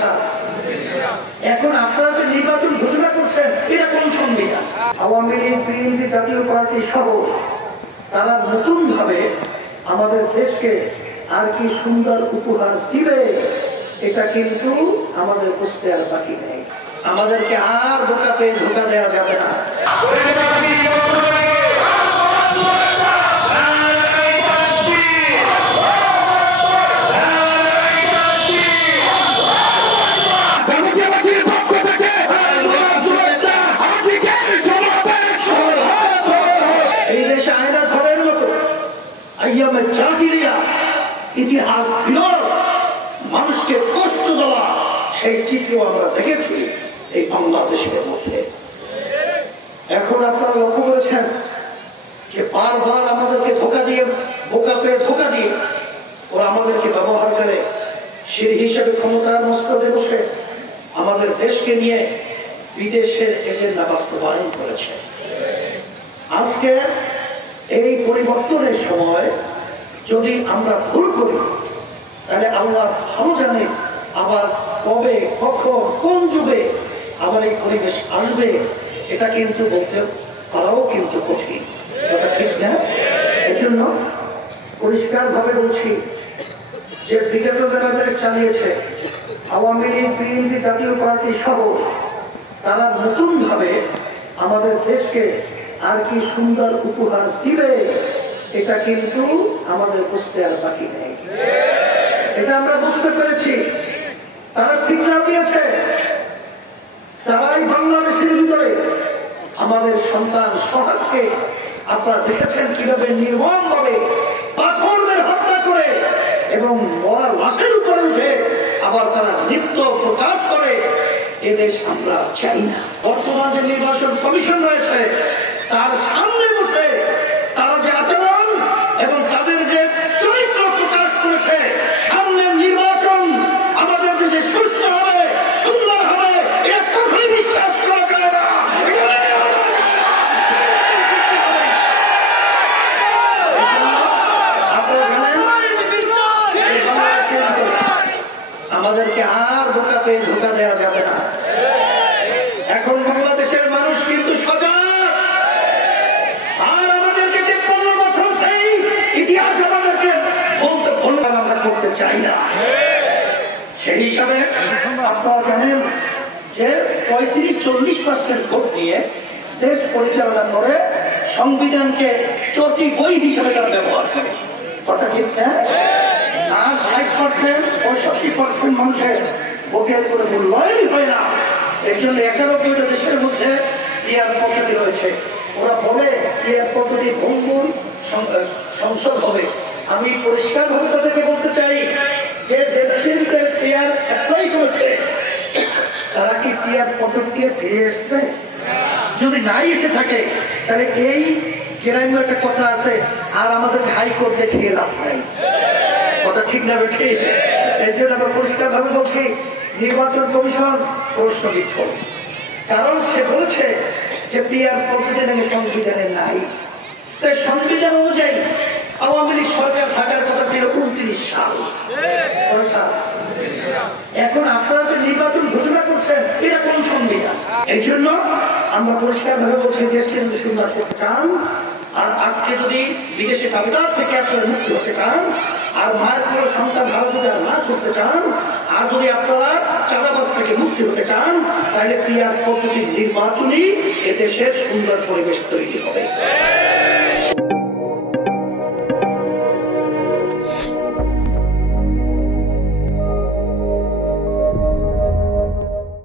সাল। এখন আপনারা যে নির্বাচন ঘোষণা করছেন এটা কোন সংবিধান? আওয়ামী লীগ, বিএনপি, জাতীয় পার্টি সহ তারা নতুন ভাবে আমাদের দেশকে আর কি সুন্দর উপহার দিবে এটা কিন্তু আমাদের বুঝতে আর বাকি নেই। আমাদেরকে আর বোকা পেয়ে ধোকা দেওয়া যাবে না। এই দেশে আয়না ঘরের মতো ইতিহাস মানুষকে কষ্ট দেওয়া সেই চিত্র আমরা দেখেছি এই বাংলাদেশের মধ্যে। এখন আপনারা লক্ষ্য করেছেন যে বারবার আমাদেরকে ধোকা দিয়ে, বোকা পেয়ে ধোকা দিয়ে ওরা আমাদেরকে ব্যবহার করে সেই হিসেবে ক্ষমতার মস্তকে বসে আমাদের দেশকে নিয়ে বিদেশের এজেন্ডা বাস্তবায়ন করেছে। আজকে এই পরিবর্তনের সময় যদি আমরা ভুল করি তাহলে আল্লাহ ভালো জানে আবার কবে, কখন, কোন যুগে আবার এই পরিবেশ আসবে এটা কিন্তু বলতে পারাও কিন্তু কঠিন। এটা ঠিক না? এর জন্য পরিষ্কার ভাবে বলছি যে বিগত যারা চালিয়েছে আওয়ামী লীগ, বিএনপি, জাতীয় পার্টি সহ তারা নতুন ভাবে আমাদের দেশকে আর কি সুন্দর উপহার দিবে এটা কিন্তু আমাদের বুঝতে আর বাকি নেই। এটা আমরা বুঝতে পেরেছি। তারা সিগন্যাল দিয়েছে, তারাই বাংলাদেশের ভিতরে আমাদের সন্তান সহায়কে আপনারা দেখেছেন কিভাবে নির্মম ভাবে পাথর মেরে হত্যা করে এবং মরা লাশের উপরে উঠে আবার তারা নৃত্য প্রকাশ করে। এদেশ আমরা চাই না। বর্তমান যে নির্বাচন কমিশন রয়েছে তার সামনে বসে তারা যে আচরণ এবং তাদের যে চরিত্র প্রকাশ করেছে, সামনের নির্বাচন আমাদের দেশে সুস্থ হবে, সুন্দর হবে, এটা কখনোই বিশ্বাস করা যায় না। আমাদেরকে আর বোকা পেয়ে ধোকা দেওয়া যাবে না। এখন বাংলাদেশের মানুষ কিন্তু সজাগ। আর আমাদেরকে যে 15 বছর সেই ইতিহাস আমাদেরকে বলতে আমরা করতে চাই না। সেই হিসাবে আপনারা জানেন যে 35-40% ভোট নিয়ে দেশ পরিচালনা করে সংবিধানকে চটি বই হিসাবে তারা ব্যবহার করে। কথা ঠিক না? আর 60-65% মানুষের ভোটের করে মূল্যায়নই হয় না। এর জন্য 91টা দেশের মধ্যে পিয়ার পদ্ধতি রয়েছে। ওরা বলে পিয়ার পদ্ধতি ভঙ্গুর সংসদ হবে। আমি পরিষ্কার ভাবে তাদেরকে বলতে চাই যে যে দেশের ভিতরে পিয়ার অ্যাপ্লাই করেছে তারা কি পিয়ার পদ্ধতি ফিরে এসছে? যদি নাই এসে থাকে তাহলে এই গ্রামে একটা কথা আছে, আর আমাদের হাইকোর্ট দেখিয়ে লাভ নাই। কথা ঠিক না বেঠি? এই জন্য আমরা পরিষ্কার ভাবে বলছি নির্বাচন কমিশন প্রশ্নবিদ্ধ, কারণ সে বলেছে যে পিয়ার পদ্ধতি নাকি সংবিধানে নাই। তাই সংবিধান অনুযায়ী আওয়ামী লীগ সরকার থাকার কথা ছিল 29 সাল। এখন আপনারা যে নির্বাচন ঘোষণা করছেন এটা কোন সংবিধান? এই জন্য আমরা পরিষ্কার ভাবে বলছি দেশকে যদি সুন্দর করতে চান, আর আজকে যদি বিদেশে দাবিদার থেকে আপনারা মুক্তি হতে চান, আর মায়ের কোনো সন্তান হারা যদি আর না করতে চান, আর যদি আপনারা চাঁদাবাজ থেকে মুক্তি হতে চান, তাহলে পিয়ার পদ্ধতির নির্বাচনই এদেশের সুন্দর পরিবেশ তৈরি হবে।